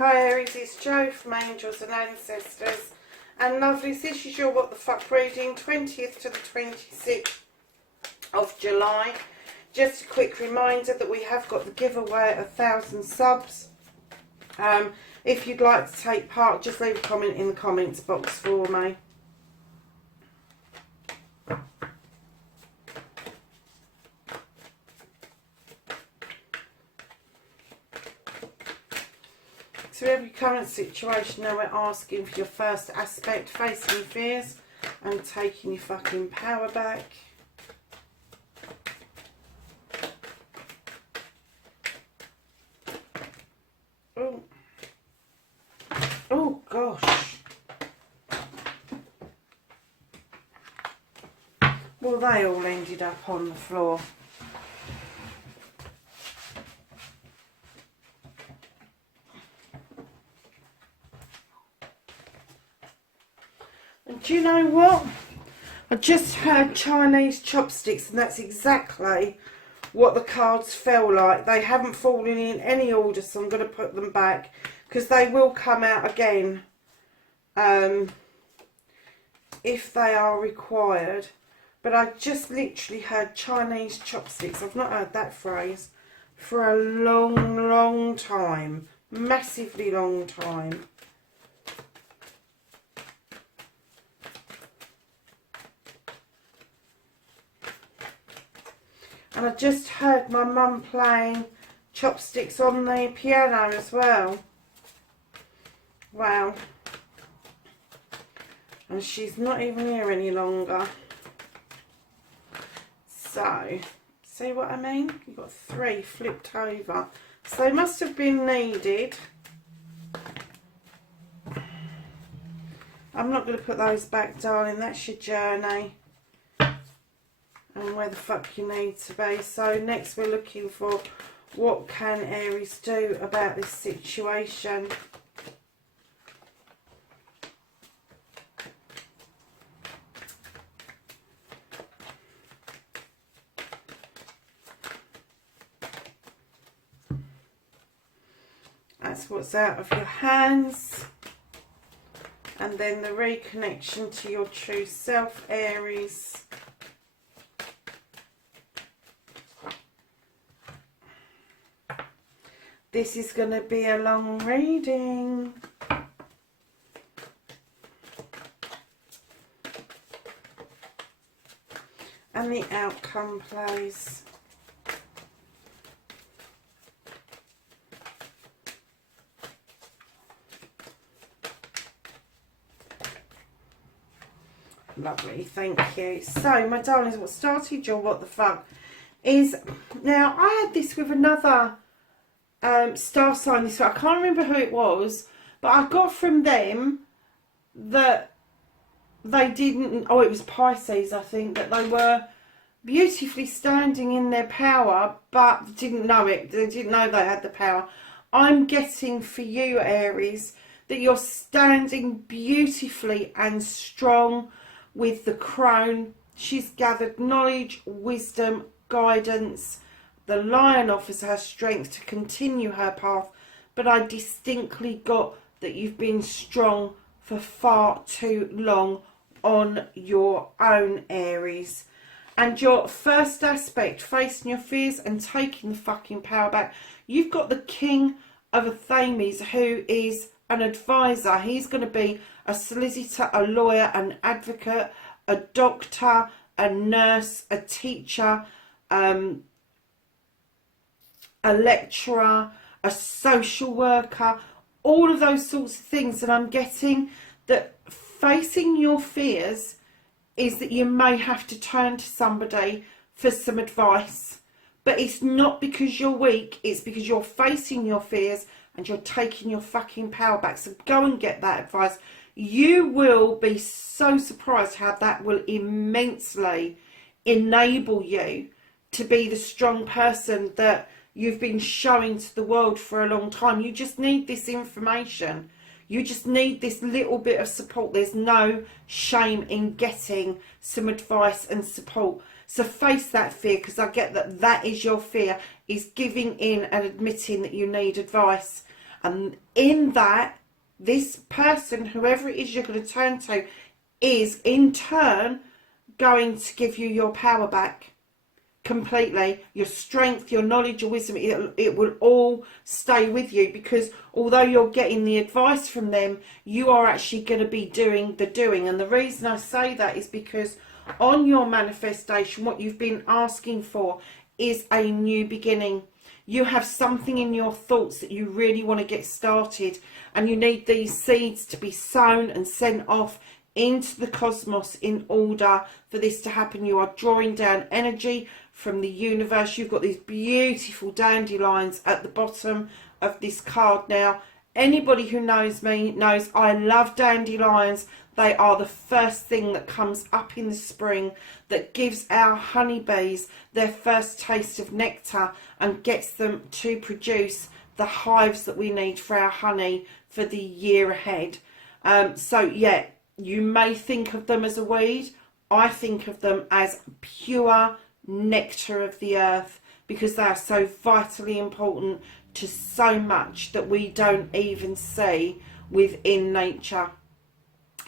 Hi Aries, it's Jo from Angels and Ancestors. And lovelies, this is your What the Fuck reading, 20th to the 26th of July. Just a quick reminder that we have got the giveaway of 1,000 subs. If you'd like to take part, just leave a comment in the comments box for me. So every current situation, now we're asking for your first aspect, facing your fears and taking your fucking power back. Oh. Oh gosh. Well, they all ended up on the floor. And do you know what? I just heard Chinese chopsticks, and that's exactly what the cards feel like. They haven't fallen in any order, so I'm going to put them back because they will come out again if they are required. But I just literally heard Chinese chopsticks. I've not heard that phrase for a long, long time. Massively long time. And I just heard my mum playing chopsticks on the piano as well. Wow. And she's not even here any longer. So, see what I mean? You've got 3 flipped over. So they must have been needed. I'm not going to put those back, darling. That's your journey. And where the fuck you need to be. So next we're looking for what can Aries do about this situation. That's what's out of your hands. And then the reconnection to your true self, Aries. This is going to be a long reading. And the outcome plays. Lovely, thank you. So, my darlings, what started your what the fuck is... Now, I had this with another... star sign this way. I can't remember who it was, but I got from them that they didn't, oh, it was Pisces, I think, that they were beautifully standing in their power, but didn't know it. They didn't know they had the power. I'm getting for you, Aries, that you're standing beautifully and strong with the crone. She's gathered knowledge, wisdom, guidance. The Lion offers her strength to continue her path, but I distinctly got that you've been strong for far too long on your own, Aries. And your first aspect, facing your fears and taking the fucking power back, you've got the King of Athames, who is an advisor. He's going to be a solicitor, a lawyer, an advocate, a doctor, a nurse, a teacher, a lecturer, a social worker, all of those sorts of things. And I'm getting that facing your fears is that you may have to turn to somebody for some advice. But it's not because you're weak, it's because you're facing your fears and you're taking your fucking power back. So go and get that advice. You will be so surprised how that will immensely enable you to be the strong person that you've been showing to the world for a long time. You just need this information. You just need this little bit of support. There's no shame in getting some advice and support. So face that fear, because I get that that is your fear, is giving in and admitting that you need advice. And in that, this person, whoever it is you're going to turn to, is in turn going to give you your power back completely. Your strength, your knowledge, your wisdom, it will all stay with you, because although you're getting the advice from them, you are actually going to be doing the doing. And the reason I say that is because on your manifestation, what you've been asking for is a new beginning. You have something in your thoughts that you really want to get started, and you need these seeds to be sown and sent off into the cosmos in order for this to happen. You are drawing down energy from the universe. You've got these beautiful dandelions at the bottom of this card. Now, anybody who knows me knows I love dandelions. They are the first thing that comes up in the spring, that gives our honeybees their first taste of nectar and gets them to produce the hives that we need for our honey for the year ahead. So yeah, you may think of them as a weed. I think of them as pure nectar of the earth, because they are so vitally important to so much that we don't even see within nature.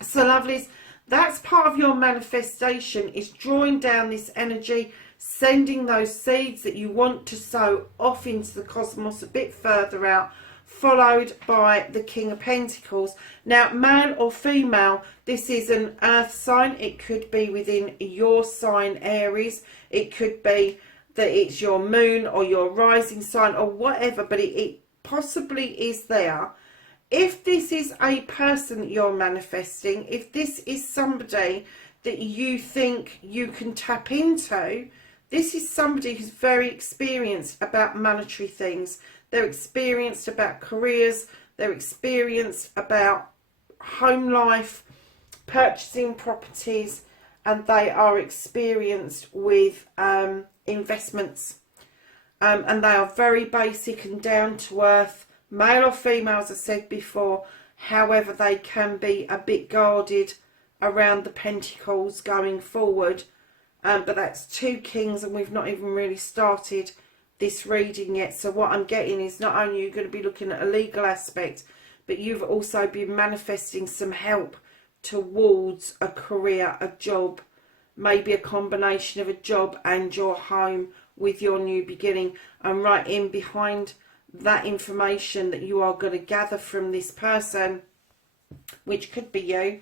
So lovelies, that's part of your manifestation, is drawing down this energy, sending those seeds that you want to sow off into the cosmos a bit further out, followed by the King of Pentacles. Now, male or female, this is an earth sign. It could be within your sign, Aries. It could be that it's your moon or your rising sign or whatever, but it possibly is there. If this is a person that you're manifesting, if this is somebody that you think you can tap into, this is somebody who's very experienced about monetary things. They're experienced about careers. They're experienced about home life, purchasing properties, and they are experienced with investments. And they are very basic and down to earth. Male or female, as I said before. However, they can be a bit guarded around the pentacles going forward. But that's two kings, and we've not even really started this reading yet. So what I'm getting is not only you're going to be looking at a legal aspect, but you've also been manifesting some help towards a career, a job, maybe a combination of a job and your home with your new beginning. And right in behind that information that you are going to gather from this person, which could be you,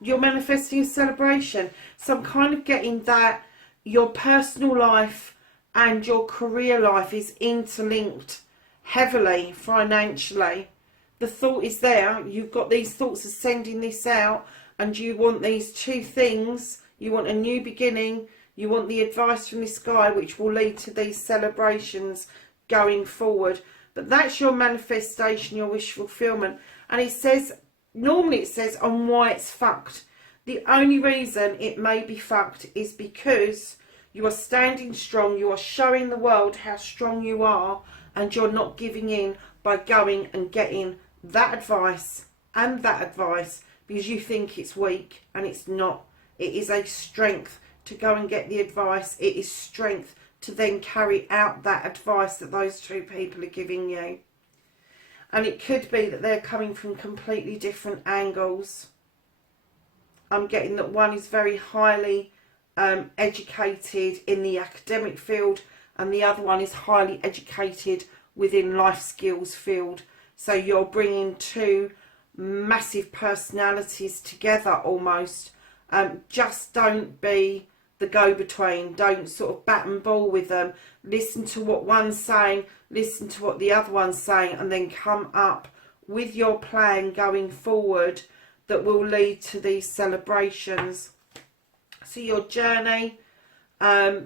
you're manifesting a celebration. So I'm kind of getting that your personal life and your career life is interlinked heavily financially. The thought is there. You've got these thoughts of sending this out, and you want these two things. You want a new beginning. You want the advice from this guy, which will lead to these celebrations going forward. But that's your manifestation, your wish fulfillment. And it says, normally it says on why it's fucked. The only reason it may be fucked is because you are standing strong. You are showing the world how strong you are, and you're not giving in by going and getting that advice and that advice because you think it's weak, and it's not. It is a strength to go and get the advice. It is strength to then carry out that advice that those two people are giving you. And it could be that they're coming from completely different angles. I'm getting that one is very highly educated in the academic field, and the other one is highly educated within life skills field. So you're bringing two massive personalities together almost. Just don't be the go-between. Don't sort of bat and ball with them. Listen to what one's saying, listen to what the other one's saying, and then come up with your plan going forward that will lead to these celebrations. So your journey,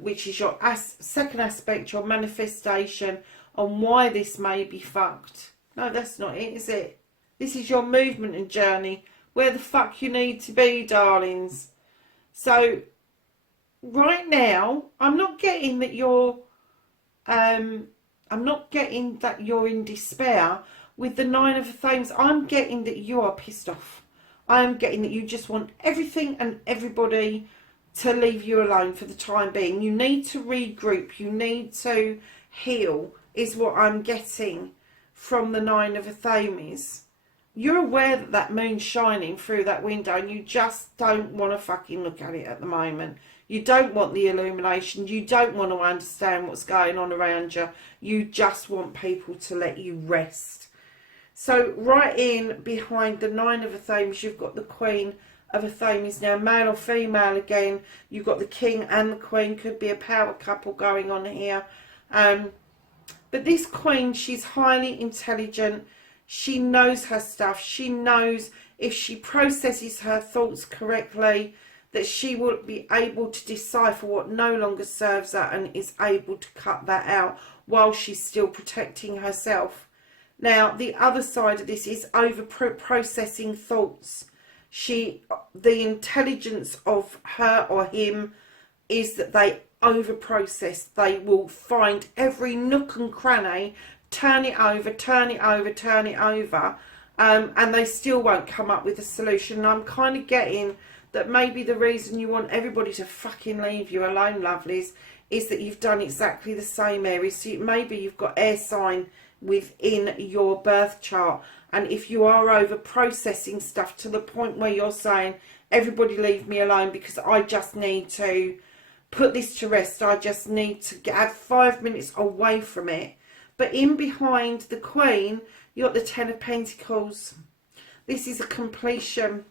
which is your second aspect, your manifestation, on why this may be fucked. No, that's not it, is it? This is your movement and journey, where the fuck you need to be, darlings. So right now, I'm not getting that you're in despair with the Nine of Thrones. I'm getting that you are pissed off. I'm getting that you just want everything and everybody to leave you alone for the time being. You need to regroup. You need to heal, is what I'm getting from the Nine of Athames. You're aware that that moon's shining through that window and you just don't want to fucking look at it at the moment. You don't want the illumination. You don't want to understand what's going on around you. You just want people to let you rest. So right in behind the Nine of Athames, you've got the Queen of Athames. Now, male or female again, you've got the King and the Queen. Could be a power couple going on here. But this Queen, she's highly intelligent. She knows her stuff. She knows if she processes her thoughts correctly, that she will be able to decipher what no longer serves her and is able to cut that out while she's still protecting herself. Now, the other side of this is over processing thoughts. The intelligence of her or him is that they over process. They will find every nook and cranny, turn it over, turn it over, turn it over, and they still won't come up with a solution. And I'm kind of getting that maybe the reason you want everybody to fucking leave you alone, lovelies, is that you've done exactly the same, Aries. So maybe you've got air sign within your birth chart, and if you are over processing stuff to the point where you're saying, everybody leave me alone because I just need to put this to rest, I just need to have 5 minutes away from it. But in behind the Queen, you've got the Ten of Pentacles. This is a completion.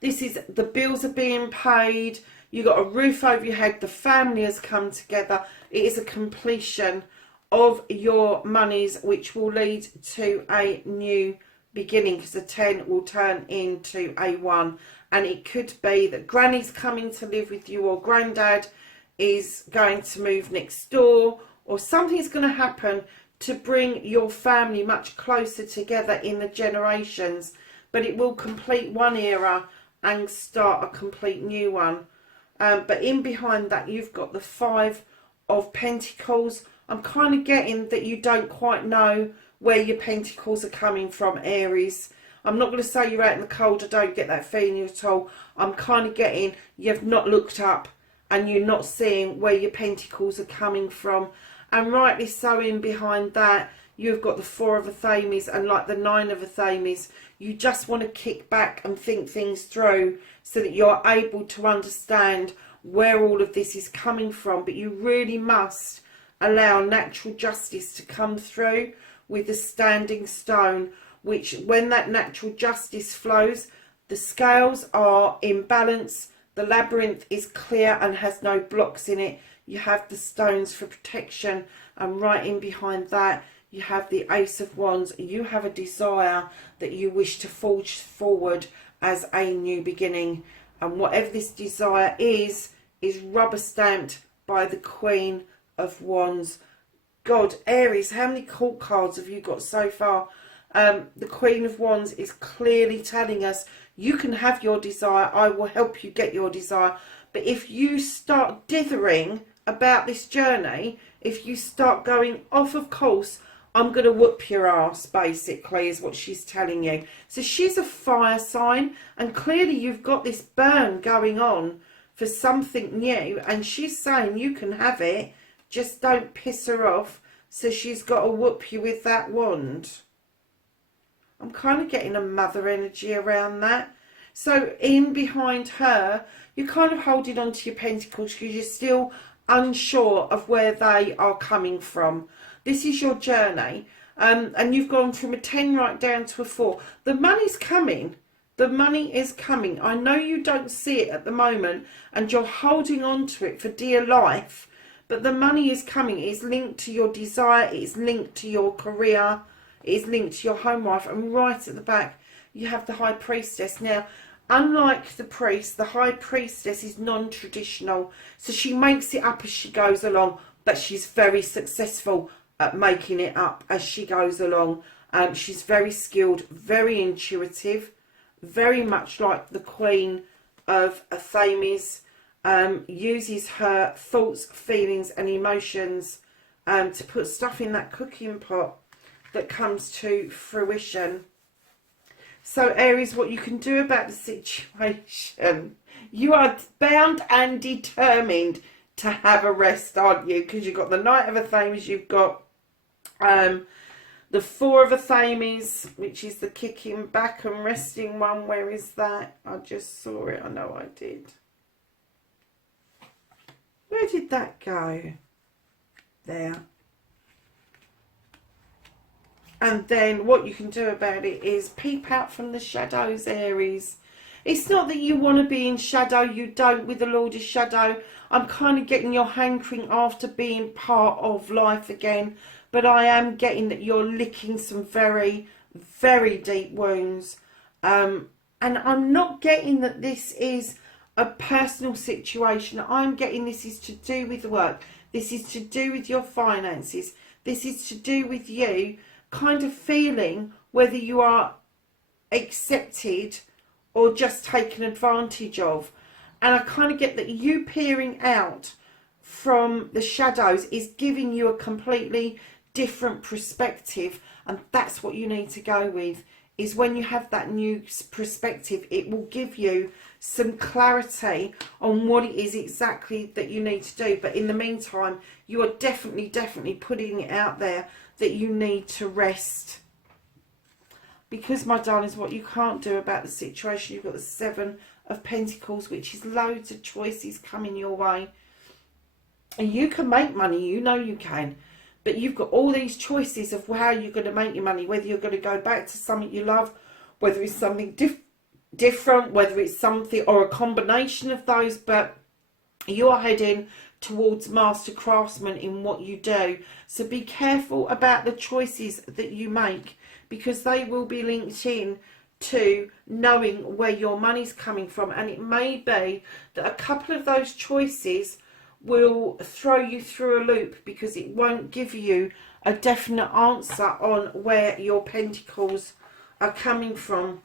This is the bills are being paid. You've got a roof over your head. The family has come together. It is a completion of your monies, which will lead to a new beginning, because the 10 will turn into a 1. And it could be that Granny's coming to live with you, or Granddad is going to move next door, or something's going to happen to bring your family much closer together in the generations. But it will complete one era and start a complete new one. But in behind that, you've got the Five of Pentacles. I'm kind of getting that you don't quite know where your pentacles are coming from, Aries. I'm not going to say you're out in the cold. I don't get that feeling at all. I'm kind of getting you've not looked up and you're not seeing where your pentacles are coming from. And rightly so, in behind that, you've got the Four of Athames and like the Nine of Athames. You just want to kick back and think things through so that you're able to understand where all of this is coming from. But you really must allow natural justice to come through with the Standing Stone, which when that natural justice flows, the scales are in balance, the labyrinth is clear and has no blocks in it. You have the stones for protection, and right in behind that, you have the Ace of Wands. You have a desire that you wish to forge forward as a new beginning. And whatever this desire is rubber stamped by the Queen of Wands. God, Aries, how many court cards have you got so far? The Queen of Wands is clearly telling us you can have your desire. I will help you get your desire. But if you start dithering about this journey, if you start going off of course, I'm going to whoop your ass, basically, is what she's telling you. So she's a fire sign, and clearly you've got this burn going on for something new, and she's saying you can have it, just don't piss her off. So she's got to whoop you with that wand. I'm kind of getting a mother energy around that. So in behind her, you're kind of holding on to your pentacles because you're still unsure of where they are coming from. This is your journey, and you've gone from a 10 right down to a 4. The money's coming. The money is coming. I know you don't see it at the moment and you're holding on to it for dear life, but the money is coming. It's linked to your desire. It's linked to your career. It's linked to your home life. And right at the back, you have the High Priestess. Now, unlike the priest, the High Priestess is non-traditional. So she makes it up as she goes along, but she's very successful at making it up as she goes along. She's very skilled, very intuitive, very much like the Queen of Athames. Uses her thoughts, feelings and emotions to put stuff in that cooking pot that comes to fruition. So Aries, what you can do about the situation, you are bound and determined to have a rest, aren't you? Because you've got the Knight of Athames, you've got the The Four of Athames, which is the kicking back and resting one. Where is that? I just saw it. I know I did. Where did that go? There. And then what you can do about it is peep out from the shadows, Aries. It's not that you want to be in shadow. You don't with the Lord of Shadow. I'm kind of getting your hankering after being part of life again. But I am getting that you're licking some very, very deep wounds. And I'm not getting that this is a personal situation. I'm getting this is to do with work. This is to do with your finances. This is to do with you kind of feeling whether you are accepted or just taken advantage of. And I kind of get that you peering out from the shadows is giving you a completely different perspective, and that's what you need to go with. Is when you have that new perspective, it will give you some clarity on what it is exactly that you need to do. But in the meantime, you are definitely putting it out there that you need to rest. Because, my darlings, what you can't do about the situation, you've got the Seven of Pentacles, which is loads of choices coming your way. And you can make money, you know you can. But you've got all these choices of how you're going to make your money, whether you're going to go back to something you love, whether it's something different, whether it's something or a combination of those. But you're heading towards master craftsman in what you do. So be careful about the choices that you make, because they will be linked in to knowing where your money's coming from. And it may be that a couple of those choices will throw you through a loop, because it won't give you a definite answer on where your pentacles are coming from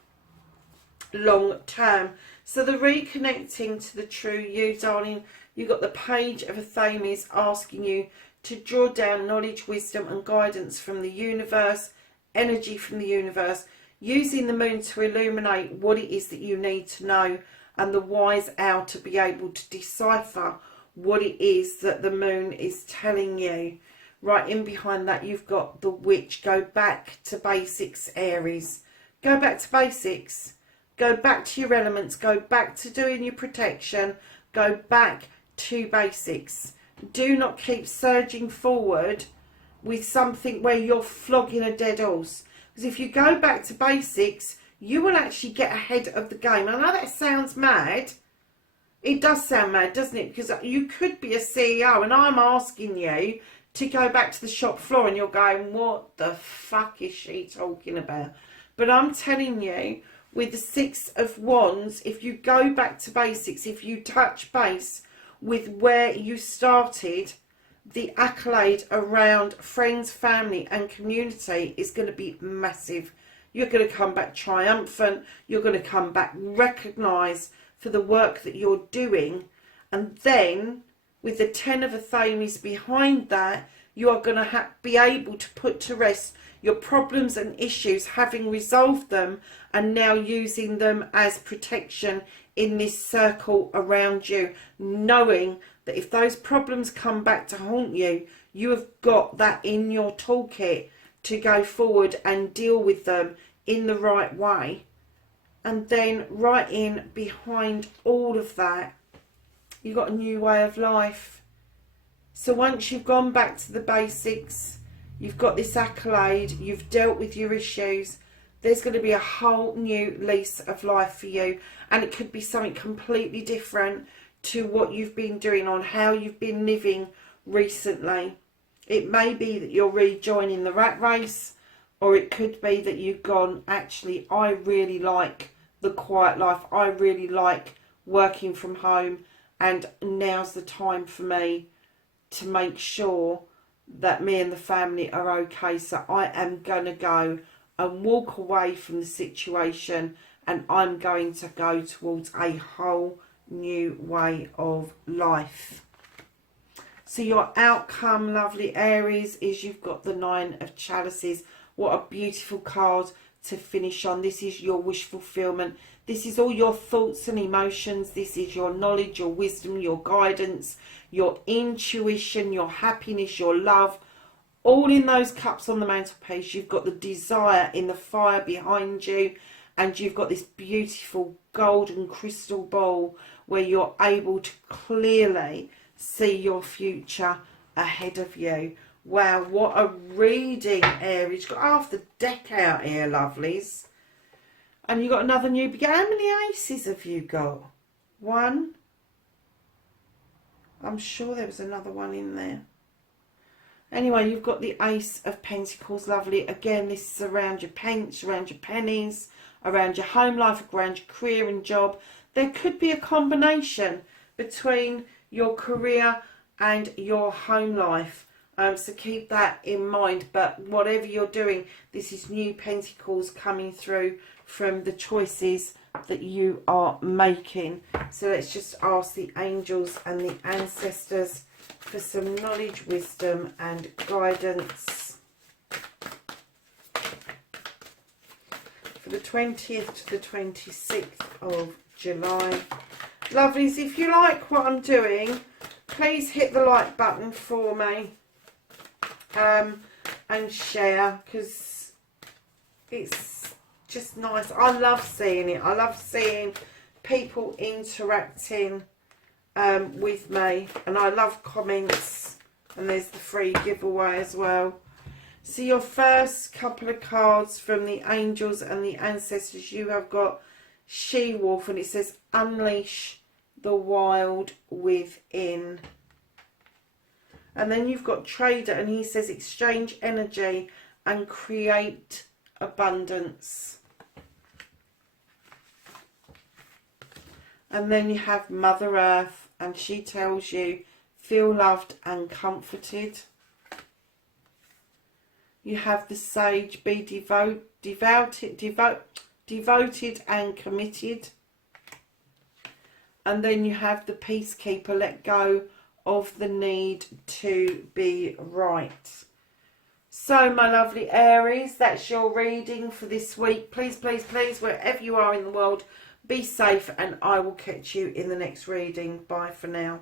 long term. So the reconnecting to the true you, darling, you got the Page of Athames asking you to draw down knowledge, wisdom and guidance from the universe, energy from the universe, using the moon to illuminate what it is that you need to know, and the wise owl to be able to decipher what it is that the moon is telling you. Right in behind that, you've got the Witch. Go back to basics, Aries. Go back to basics. Go back to your elements. Go back to doing your protection. Go back to basics. Do not keep surging forward with something where you're flogging a dead horse. Because if you go back to basics, you will actually get ahead of the game. I know that sounds mad. It does sound mad, doesn't it? Because you could be a CEO and I'm asking you to go back to the shop floor and you're going, what the fuck is she talking about? But I'm telling you, with the Six of Wands, if you go back to basics, if you touch base with where you started, the accolade around friends, family and community is going to be massive. You're going to come back triumphant. You're going to come back recognised for the work that you're doing. And then with the Ten of Athames behind that, you are going to be able to put to rest your problems and issues, having resolved them and now using them as protection in this circle around you, knowing that if those problems come back to haunt you, you have got that in your toolkit to go forward and deal with them in the right way. And then right in behind all of that, you've got a new way of life. So once you've gone back to the basics, you've got this accolade, you've dealt with your issues, there's going to be a whole new lease of life for you. And it could be something completely different to what you've been doing, on how you've been living recently. It may be that you're rejoining the rat race, or it could be that you've gone, actually, I really like the quiet life. I really like working from home. And now's the time for me to make sure that me and the family are okay. So I am going to go and walk away from the situation, and I'm going to go towards a whole new way of life. So your outcome, lovely Aries, is you've got the Nine of Chalices. What a beautiful card to finish on. This is your wish fulfillment. This is all your thoughts and emotions. This is your knowledge, your wisdom, your guidance, your intuition, your happiness, your love. all in those cups on the mantelpiece. You've got the desire in the fire behind you, and you've got this beautiful golden crystal ball where you're able to clearly see your future ahead of you. Wow, what a reading, Aries. You've got half the deck out here, lovelies. And you've got another new beginning. How many aces have you got? One. I'm sure there was another one in there. Anyway, you've got the Ace of Pentacles, lovely. Again, this is around your pence, around your pennies, around your home life, around your career and job. There could be a combination between your career and your home life. So keep that in mind. But whatever you're doing, this is new pentacles coming through from the choices that you are making. So let's just ask the angels and the ancestors for some knowledge, wisdom and guidance for the 20th to the 26th of July. Lovelies, if you like what I'm doing, please hit the like button for me and share, because it's just nice. I love seeing it. I love seeing people interacting with me, and I love comments, and there's the free giveaway as well. So your first couple of cards from the angels and the ancestors, you have got She-Wolf, and it says unleash the wild within. And then you've got Trader, and he says exchange energy and create abundance. And then you have Mother Earth, and she tells you feel loved and comforted. You have the Sage, be devoted and committed. And then you have the Peacekeeper, let go of the need to be right. So my lovely Aries, that's your reading for this week. Please, please, please, wherever you are in the world, be safe, and I will catch you in the next reading. Bye for now.